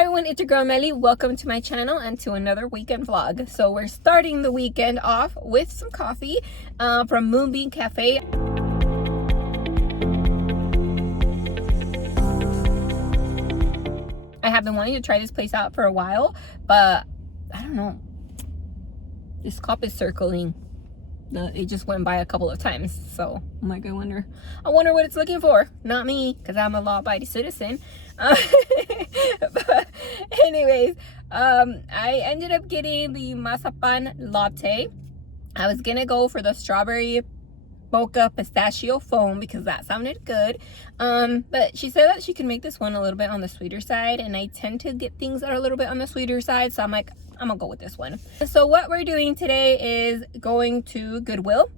Hi everyone, it's your girl Melly. Welcome to my channel and to another weekend vlog. So we're starting the weekend off with some coffee from Moonbeam Cafe. I have been wanting to try this place out for a while, but I don't know. This cup is circling. It just went by a couple of times, so I'm like, I wonder what it's looking for. Not me, because I'm a law-abiding citizen. But anyways, I ended up getting the mazapan latte. I was gonna go for the strawberry mocha pistachio foam because that sounded good, but she said that she can make this one a little bit on the sweeter side, and I tend to get things that are a little bit on the sweeter side, so I'm like, I'm gonna go with this one. So what we're doing today is going to Goodwill.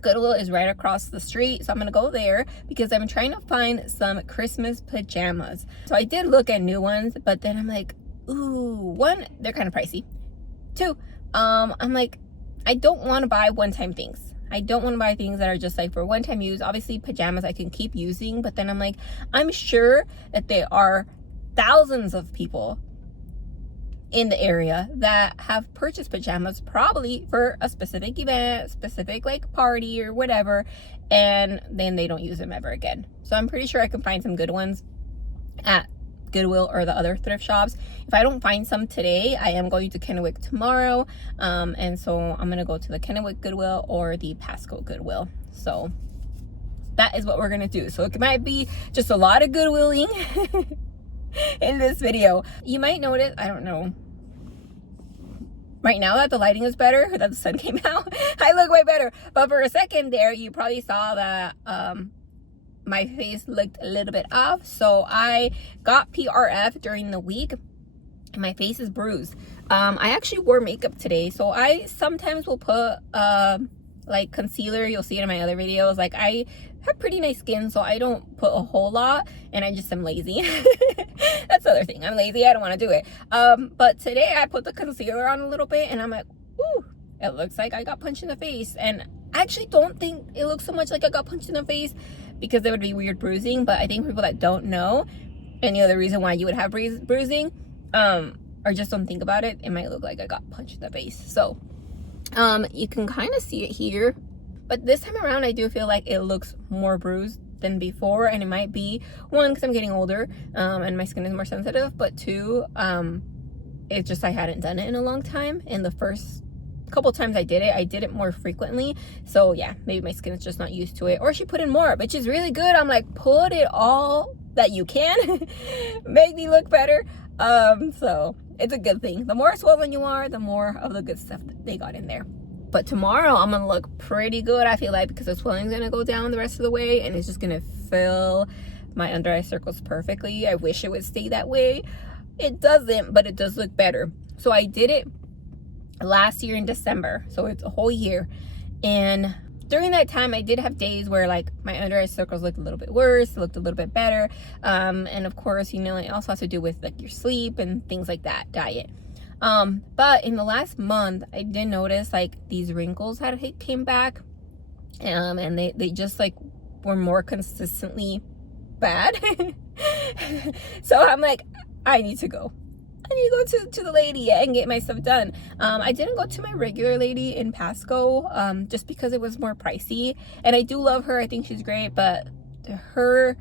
Goodwill is right across the street, so I'm gonna go there because I'm trying to find some Christmas pajamas. So I did look at new ones, but then I'm like, ooh, one, they're kind of pricey. Two, I'm like, I don't want to buy one-time things. I don't want to buy things that are just like for one-time use. Obviously pajamas I can keep using, but then I'm like, I'm sure that there are thousands of people in the area that have purchased pajamas probably for a specific event, specific like party or whatever, and then they don't use them ever again. So I'm pretty sure I can find some good ones at Goodwill or the other thrift shops. If I don't find some today, I am going to Kennewick tomorrow, and so I'm gonna go to the Kennewick Goodwill or the Pasco Goodwill. So that is what we're gonna do. So it might be just a lot of Goodwilling in this video. You might notice, I don't know, right now that the lighting is better, that the sun came out, I look way better. But for a second there, you probably saw that my face looked a little bit off. So I got PRF during the week and my face is bruised. I actually wore makeup today, so I sometimes will put like concealer. You'll see it in my other videos. Like, I have pretty nice skin, so I don't put a whole lot, and I just am lazy. That's the other thing, I'm lazy, I don't want to do it. But today I put the concealer on a little bit and I'm like, ooh, it looks like I got punched in the face. And I actually don't think it looks so much like I got punched in the face, because there would be weird bruising. But I think people that don't know any other reason why you would have bruising, or just don't think about it, it might look like I got punched in the face. So you can kind of see it here, but this time around I do feel like it looks more bruised than before, and it might be, one, because I'm getting older and my skin is more sensitive, but two, it's just I hadn't done it in a long time, and the first couple times I did it more frequently. So yeah, maybe my skin is just not used to it, or she put in more, which is really good. I'm like, put it all that you can make me look better. So it's a good thing. The more swollen you are, the more of the good stuff that they got in there. But tomorrow I'm gonna look pretty good, I feel like, because the swelling's gonna go down the rest of the way, and it's just gonna fill my under eye circles perfectly. I wish it would stay that way. It doesn't, but it does look better. So I did it last year in December, so it's a whole year, and during that time I did have days where like my under eye circles looked a little bit worse, looked a little bit better, and of course, you know, it also has to do with like your sleep and things like that, diet. But in the last month I did notice like these wrinkles came back, and they just like were more consistently bad. So I'm like, I need to go to the lady and get my stuff done. I didn't go to my regular lady in Pasco, just because it was more pricey, and I do love her, I think she's great, but her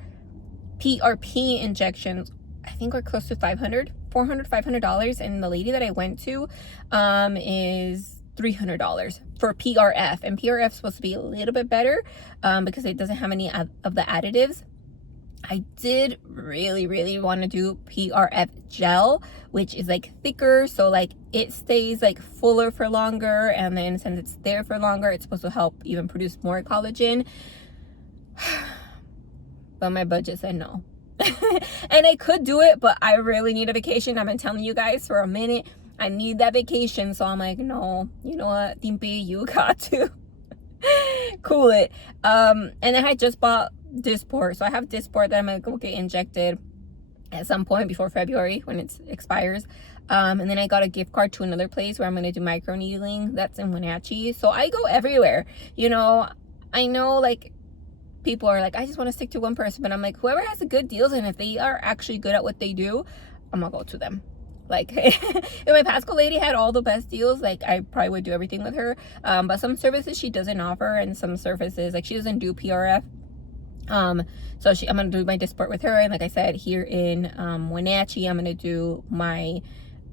PRP injections I think are close to $500, and the lady that I went to is $300 for PRF, and PRF is supposed to be a little bit better because it doesn't have any of the additives. I did really want to do PRF gel, which is like thicker, so like it stays like fuller for longer, and then since it's there for longer, it's supposed to help even produce more collagen. But my budget said no. And I could do it, but I really need a vacation. I've been telling you guys for a minute I need that vacation, so I'm like, no, you know what, Dimpy, you got to cool it. And then I just bought Dysport, so I have Dysport that I'm gonna go get injected at some point before February when it expires. And then I got a gift card to another place where I'm gonna do micro needling. That's in Wenatchee. So I go everywhere, you know. I know like people are like, I just want to stick to one person, but I'm like, whoever has the good deals, and if they are actually good at what they do, I'm gonna go to them. Like, if my Pasco lady had all the best deals, like, I probably would do everything with her. But some services she doesn't offer, and some services, like, she doesn't do PRF. So I'm gonna do my Disport with her, and like I said, here in Wenatchee, I'm gonna do my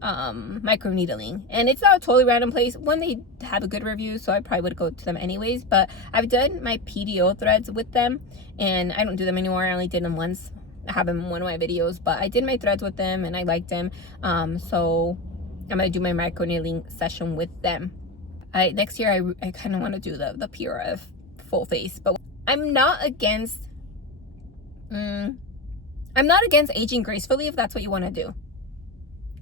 micro needling, and it's not a totally random place. When they have a good review, so I probably would go to them anyways. But I've done my PDO threads with them, and I don't do them anymore. I only did them once. I have them in one of my videos, but I did my threads with them and I liked them. So I'm gonna do my micro needling session with them. Next year I kind of want to do the PRF full face, but I'm not against aging gracefully if that's what you want to do.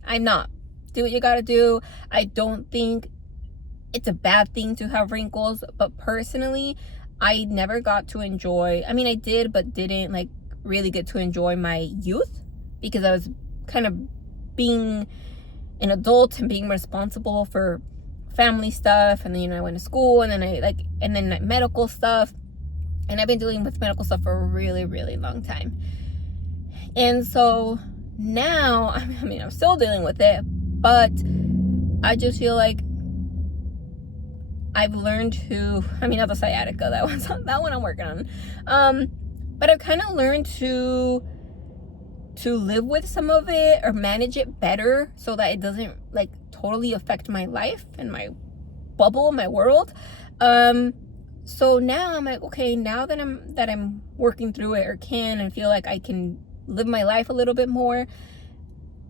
I'm not. Do what you gotta do. I don't think it's a bad thing to have wrinkles, but personally, I never got to enjoy, I mean, I did, but didn't like really get to enjoy my youth, because I was kind of being an adult and being responsible for family stuff, and then, you know, I went to school, and then medical stuff, and I've been dealing with medical stuff for a really, really long time. And so now, I mean, I'm still dealing with it, but I just feel like I've learned to, I mean, not the sciatica, that one I'm working on. But I've kind of learned to live with some of it, or manage it better, so that it doesn't like totally affect my life and my bubble, my world. So now I'm like, okay, now that I'm working through it, or can, and feel like I can live my life a little bit more,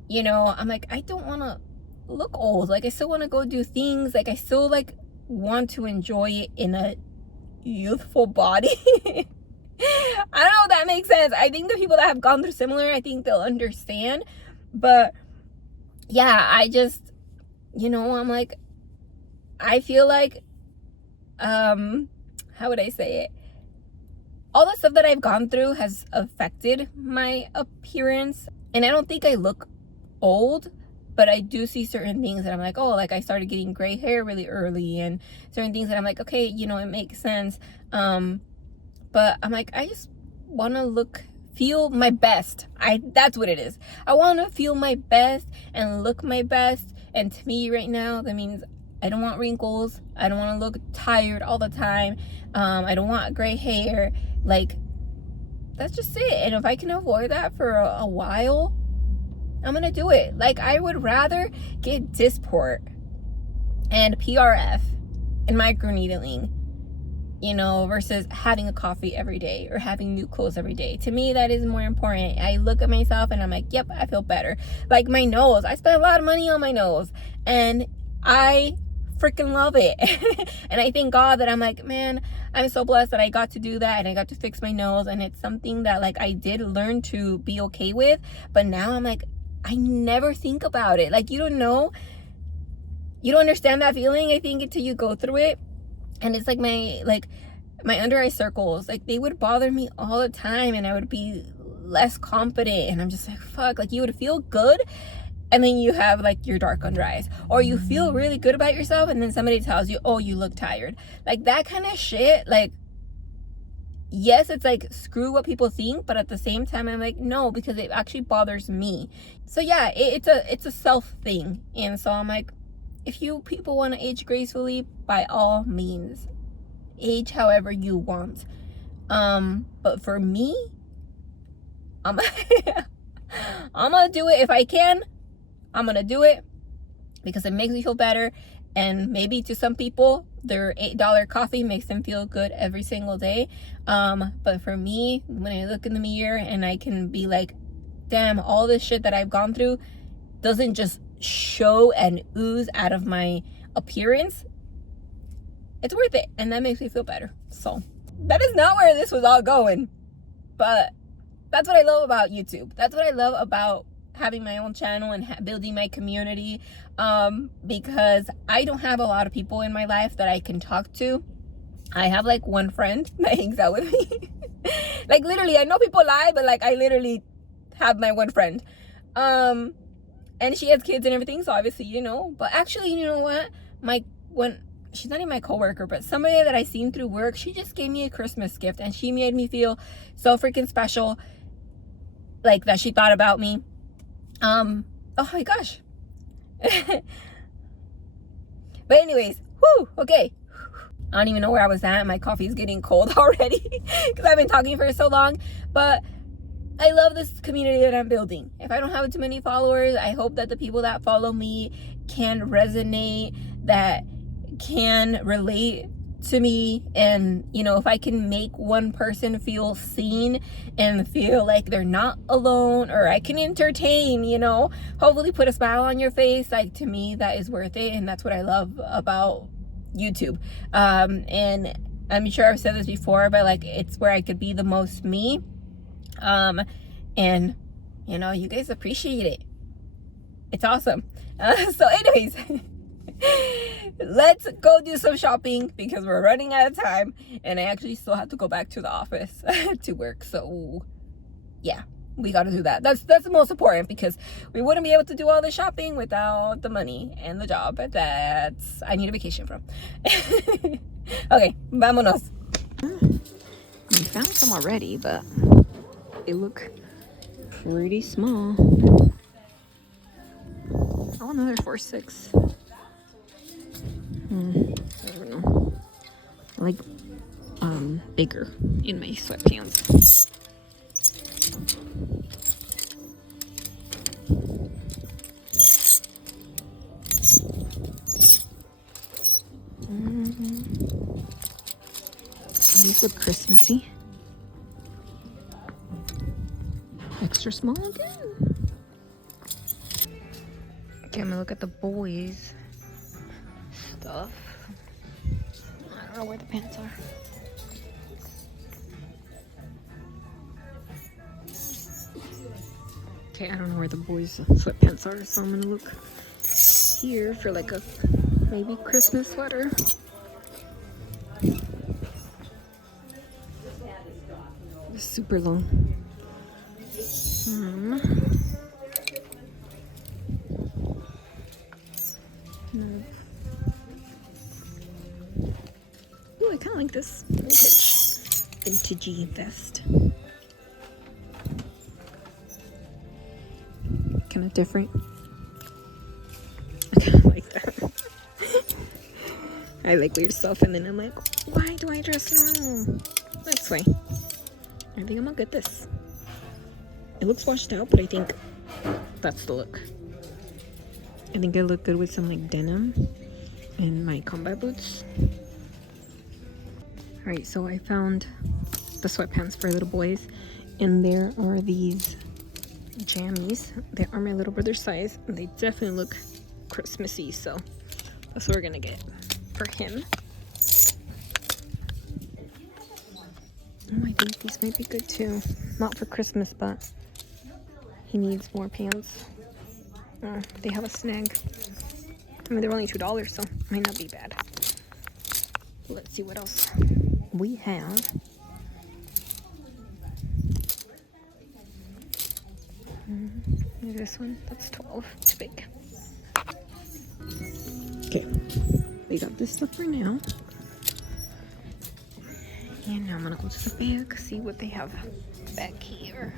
you know, I'm like, I don't want to look old. Like, I still want to go do things. Like, I still like want to enjoy it in a youthful body. I don't know if that makes sense. I think the people that have gone through similar, I think they'll understand. But yeah, I just, you know, I'm like, I feel like, how would I say it? All the stuff that I've gone through has affected my appearance. And I don't think I look old, but I do see certain things that I'm like, oh, like I started getting gray hair really early, and certain things that I'm like, okay, you know, it makes sense. But I'm like, I just want to feel my best. That's what it is. I want to feel my best and look my best. And to me right now, that means I don't want wrinkles. I don't want to look tired all the time. I don't want gray hair. Like, that's just it. And if I can avoid that for a while, I'm going to do it. Like, I would rather get Disport and PRF and microneedling, you know, versus having a coffee every day or having new clothes every day. To me, that is more important. I look at myself and I'm like, yep, I feel better. Like my nose, I spent a lot of money on my nose, and I freaking love it. And I thank God that I'm like, man, I'm so blessed that I got to do that, and I got to fix my nose, and it's something that like I did learn to be okay with. But now I'm like, I never think about it. Like, you don't know, you don't understand that feeling, I think, until you go through it. And it's like my under eye circles, like they would bother me all the time, and I would be less confident, and I'm just like, fuck. Like, you would feel good, and then you have like your dark under eyes, or you feel really good about yourself, and then somebody tells you, oh, you look tired. Like, that kind of shit. Like, yes, it's like, screw what people think, but at the same time, I'm like, no, because it actually bothers me. So yeah, it's a self thing. And so I'm like, if you people want to age gracefully, by all means, age however you want. But for me, I'm gonna do it if I can. I'm gonna do it because it makes me feel better. And maybe to some people, their $8 coffee makes them feel good every single day. But for me, when I look in the mirror and I can be like, damn, all this shit that I've gone through doesn't just show and ooze out of my appearance, it's worth it, and that makes me feel better. So that is not where this was all going, but that's what I love about YouTube. That's what I love about having my own channel and building my community, because I don't have a lot of people in my life that I can talk to. I have like one friend that hangs out with me. Like, literally, I know people lie, but like, I literally have my one friend. And she has kids and everything, so obviously, you know. But actually, you know what? She's not even my coworker, but somebody that I seen through work, she just gave me a Christmas gift, and she made me feel so freaking special, like that she thought about me. Oh my gosh. But anyways, whoo, okay. I don't even know where I was at. My coffee is getting cold already because I've been talking for so long. But I love this community that I'm building. If I don't have too many followers, I hope that the people that follow me can resonate, that can relate to me. And, you know, if I can make one person feel seen and feel like they're not alone, or I can entertain, you know, hopefully put a smile on your face, like, to me, that is worth it. And that's what I love about YouTube. And I'm sure I've said this before, but like, it's where I could be the most me. And you know, you guys appreciate it. It's awesome. So anyways, let's go do some shopping because we're running out of time, and I actually still have to go back to the office to work. So yeah, we got to do that. That's the most important, because we wouldn't be able to do all the shopping without the money and the job that I need a vacation from. Okay, vámonos. We found some already, but they look pretty small. Oh, another 4.6. I don't know. I like bigger in my sweatpants. These look Christmassy. Extra small again. Okay, I'm gonna look at the boys' stuff. I don't know where the pants are. Okay, I don't know where the boys' sweatpants are, so I'm gonna look here for like a maybe Christmas sweater. It's super long. Ooh, I kind of like this vintagey vest. Kind of different. I kind of like that. I like weird stuff, and then I'm like, why do I dress normal? That's why. I think I'm gonna get this. It looks washed out, but I think that's the look. I think it look good with some like denim and my combat boots. Alright, so I found the sweatpants for little boys, and there are these jammies. They are my little brother's size, and they definitely look Christmassy, so that's what we're gonna get for him. Oh, I think these might be good too. Not for Christmas, but he needs more pants. They have a snag. I mean, they're only $2, so it might not be bad. Let's see what else we have. Maybe this one. That's 12. Too big. Okay. We got this stuff for now. And now I'm gonna go to the back, see what they have back here.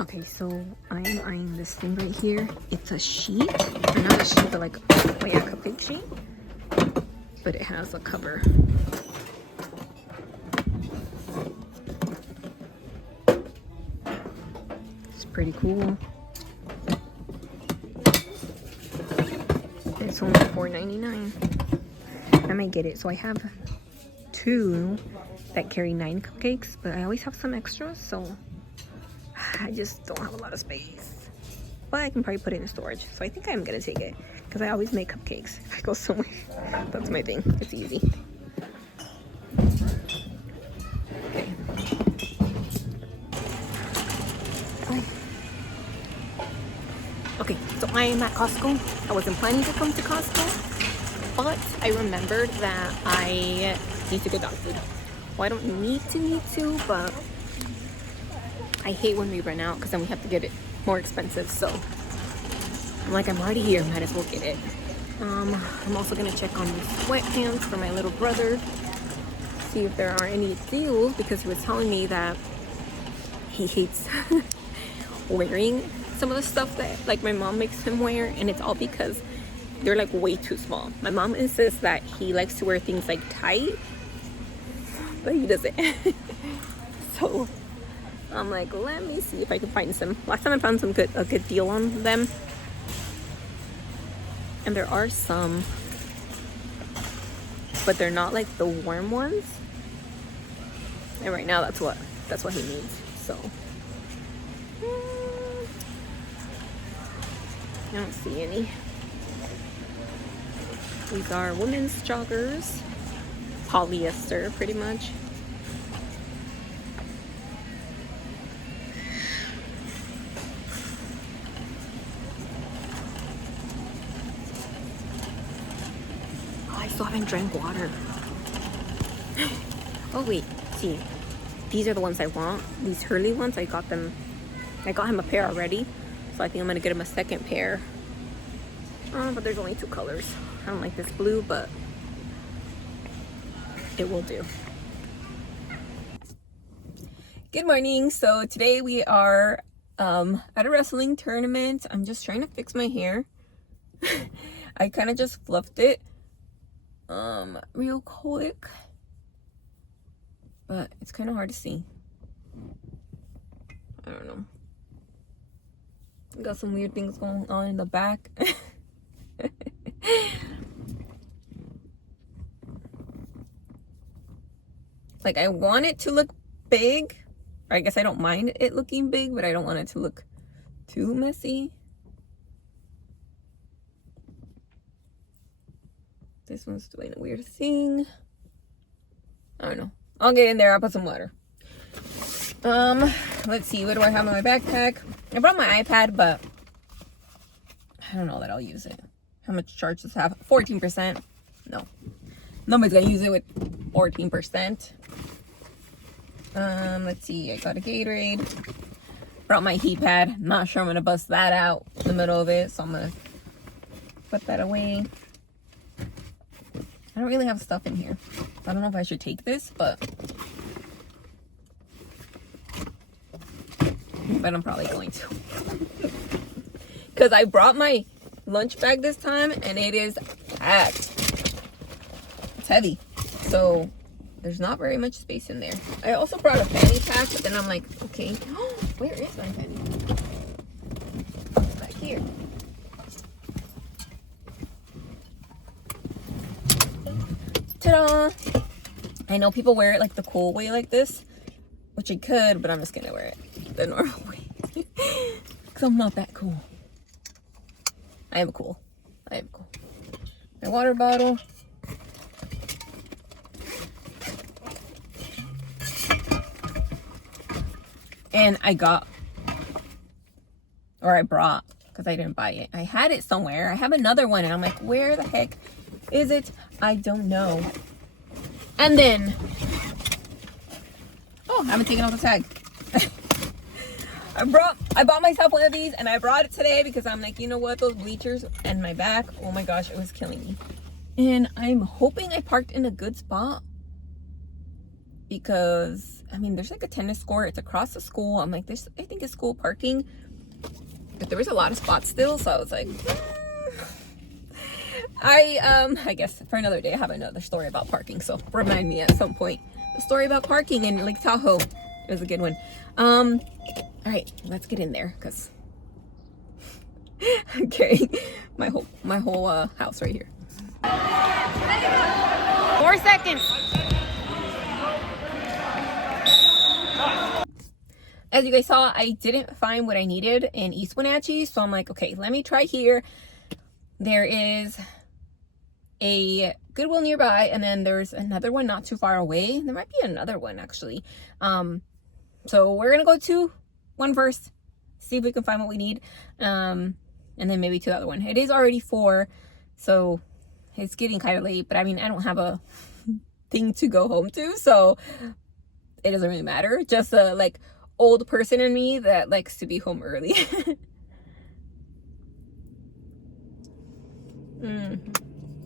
Okay, so I am eyeing this thing right here. It's a sheet, or not a sheet, but like a cupcake sheet. But it has a cover. It's pretty cool. It's only $4.99. I might get it. So I have 2 that carry 9 cupcakes, but I always have some extras, so I just don't have a lot of space. But I can probably put it in storage. So I think I'm gonna take it, because I always make cupcakes if I go somewhere. That's my thing. It's easy. Okay. Okay, so I am at Costco. I wasn't planning to come to Costco, but I remembered that I need to get dog food. Well, I don't need to, but I hate when we run out, because then we have to get it more expensive. So I'm like, I'm already here, might as well get it. I'm also gonna check on these sweatpants for my little brother, see if there are any deals, because he was telling me that he hates wearing some of the stuff that like my mom makes him wear, and it's all because they're like way too small. My mom insists that he likes to wear things like tight, but he doesn't. So I'm like, let me see if I can find some. Last time I found a good deal on them, and there are some, but they're not like the warm ones. And right now that's what he needs. So I don't see any. These are women's joggers, polyester pretty much. Oh, I still haven't drank water. Oh wait, see, these are the ones I want. These Hurley ones, I got him a pair already, so I think I'm gonna get him a second pair. But there's only 2 colors. I don't like this blue, but it will do. Good morning. So today we are at a wrestling tournament. I'm just trying to fix my hair. I kind of just fluffed it real quick, but it's kind of hard to see. I don't know. Got some weird things going on in the back. Like, I want it to look big, or I guess I don't mind it looking big, but I don't want it to look too messy. This one's doing a weird thing. I don't know. I'll get in there. I'll put some water. Let's see. What do I have in my backpack? I brought my iPad, but I don't know that I'll use it. How much charge does it have? 14%. No. Nobody's gonna use it with 14%. Let's see. I got a Gatorade. Brought my heat pad. Not sure I'm gonna bust that out in the middle of it, so I'm gonna put that away. I don't really have stuff in here. I don't know if I should take this, but I'm probably going to. Because I brought my lunch bag this time, and it is packed. It's heavy. So there's not very much space in there. I also brought a fanny pack, but then I'm like, okay, where is my fanny? Back here. Ta-da! I know people wear it like the cool way like this, which I could, but I'm just gonna wear it the normal way. Because I'm not that cool. I am cool. My water bottle. And I brought, because I didn't buy it. I had it somewhere. I have another one, and I'm like, where the heck is it? I don't know. And then, I haven't taken off the tag. I bought myself one of these, and I brought it today because I'm like, you know what, those bleachers and my back, oh my gosh, it was killing me. And I'm hoping I parked in a good spot, because I mean, there's like a tennis court, it's across the school. I'm like, this, I think, is school parking, but there was a lot of spots still, so I was like, I guess for another day I have another story about parking, so remind me at some point the story about parking in Lake Tahoe. It was a good one. All right, let's get in there, because okay, my whole house right here. 4 seconds. As you guys saw, I didn't find what I needed in East Wenatchee, so I'm like, okay, let me try here. There is a Goodwill nearby, and then there's another one not too far away. There might be another one, actually. So we're gonna go to one first, see if we can find what we need, and then maybe to the other one. It is already 4, so it's getting kind of late, but I mean, I don't have a thing to go home to, so it doesn't really matter. Just a like old person in me that likes to be home early.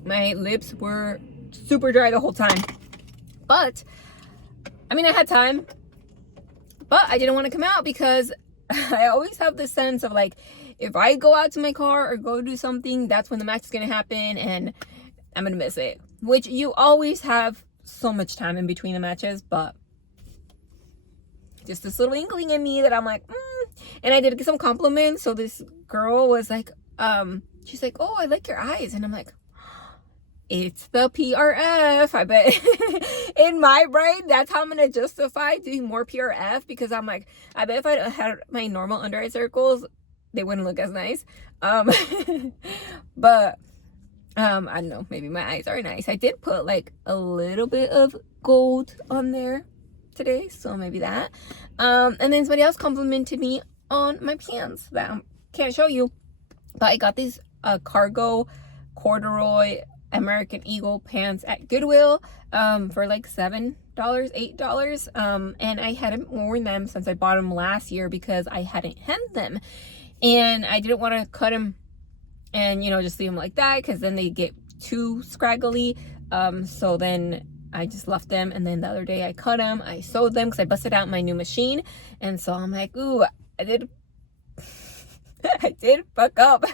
My lips were super dry the whole time, but I mean, I had time. But I didn't want to come out because I always have this sense of like, if I go out to my car or go do something, that's when the match is going to happen and I'm going to miss it. Which you always have so much time in between the matches, but just this little inkling in me that I'm like, And I did get some compliments. So this girl was like, she's like, oh, I like your eyes. And I'm like, it's the PRF. I bet in my brain, that's how I'm going to justify doing more PRF, because I'm like, I bet if I had my normal under eye circles, they wouldn't look as nice. But I don't know, maybe my eyes are nice. I did put like a little bit of gold on there today, so maybe that. And then somebody else complimented me on my pants that I can't show you, but I got these cargo corduroy American Eagle pants at Goodwill for like $7, $8. And I hadn't worn them since I bought them last year because I hadn't hemmed them, and I didn't want to cut them and, you know, just leave them like that, because then they get too scraggly. So then I just left them, and then the other day I cut them, I sewed them because I busted out my new machine. And so I'm like, ooh, I did fuck up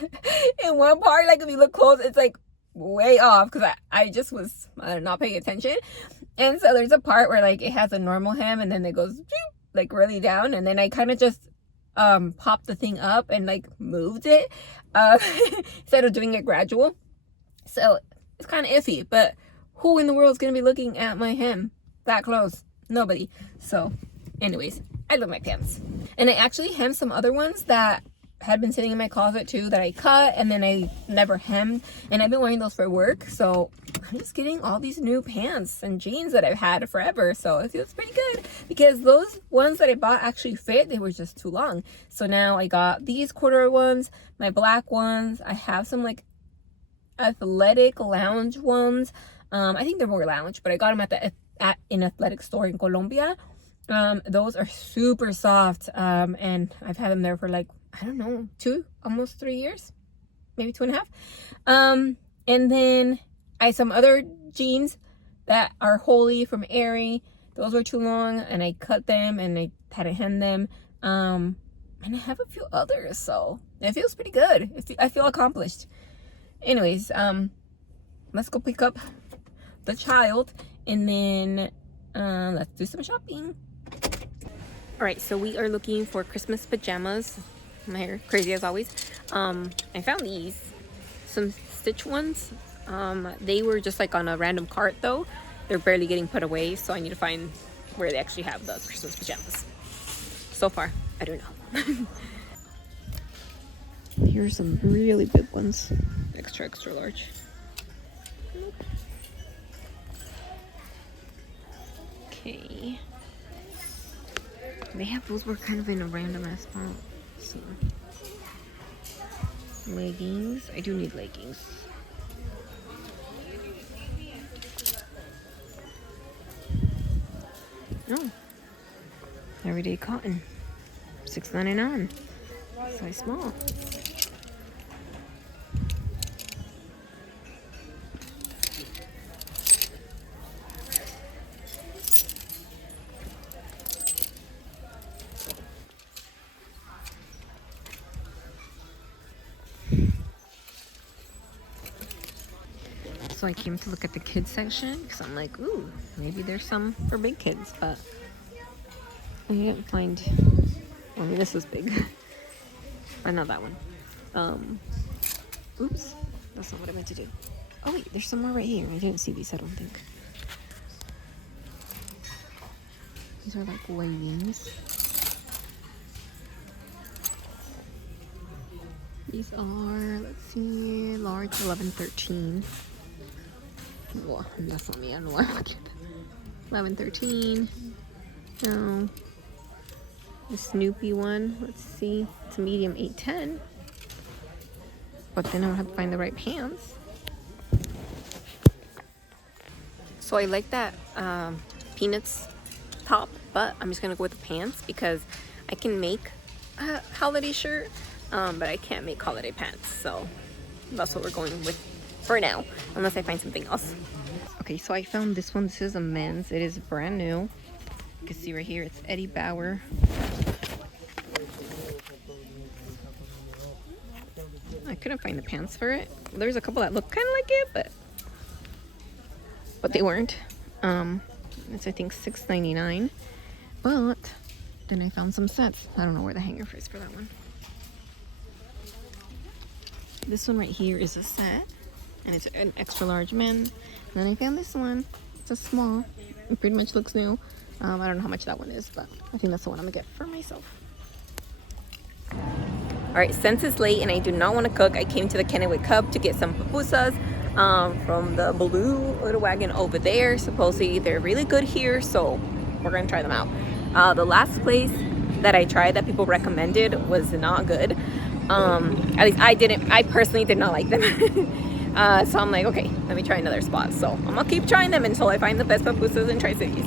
in one part. Like if you look close, it's like way off because I just was not paying attention. And so there's a part where like it has a normal hem and then it goes like really down, and then I kind of just popped the thing up and like moved it instead of doing it gradual. So it's kind of iffy, but who in the world is gonna be looking at my hem that close? Nobody. So anyways, I love my pants. And I actually hemmed some other ones that had been sitting in my closet too that I cut and then I never hemmed, and I've been wearing those for work. So I'm just getting all these new pants and jeans that I've had forever, so it feels pretty good because those ones that I bought actually fit. They were just too long. So now I got these corduroy ones, my black ones. I have some like athletic lounge ones. I think they're more lounge, but I got them at an athletic store in Colombia. Those are super soft, and I've had them there for like, I don't know, almost 3 years, maybe 2.5. And then I have some other jeans that are Holy from Aerie. Those were too long, and I cut them and I had to hem them. And I have a few others, so it feels pretty good. I feel accomplished. Anyways, let's go pick up the child, and then let's do some shopping. All right, so we are looking for Christmas pajamas. My hair crazy as always. I found these, some Stitch ones. They were just like on a random cart though. They're barely getting put away, so I need to find where they actually have the Christmas pajamas. So far, I don't know. Here's some really big ones. Extra large. Okay. They have those were kind of in a random ass spot. So leggings. I do need leggings. Oh. Everyday cotton. $6.99. Size small. So I came to look at the kids section because I'm like, ooh, maybe there's some for big kids, but I didn't find. Well, I mean, this is big, but not that one. Oops, that's not what I meant to do. Oh wait, there's some more right here. I didn't see these, I don't think. These are like leggings. These are, let's see, large 11, 13. Well, that's not me. I don't know why I'm looking at that. 11, 13. No. The Snoopy one. Let's see. It's a medium 8, 10. But then I'll have to find the right pants. So I like that Peanuts top, but I'm just going to go with the pants because I can make a holiday shirt, but I can't make holiday pants. So that's what we're going with for now, unless I find something else. Okay, so I found this one. This is a men's. It is brand new. You can see right here, it's Eddie Bauer. I couldn't find the pants for it. There's a couple that look kind of like it, but they weren't. It's I think $6.99. But then I found some sets. I don't know where the hanger is for that one. This one right here is a set, and it's an extra large men. And then I found this one. It's a small. It pretty much looks new. I don't know how much that one is, but I think that's the one I'm gonna get for myself. All right, since it's late and I do not want to cook, I came to the Kennewick Cup to get some pupusas from the blue little wagon over there. Supposedly they're really good here, so we're gonna try them out. The last place that I tried that people recommended was not good. At least I personally did not like them. So I'm like, okay, let me try another spot. So I'm gonna keep trying them until I find the best pupusas in Tri-Cities.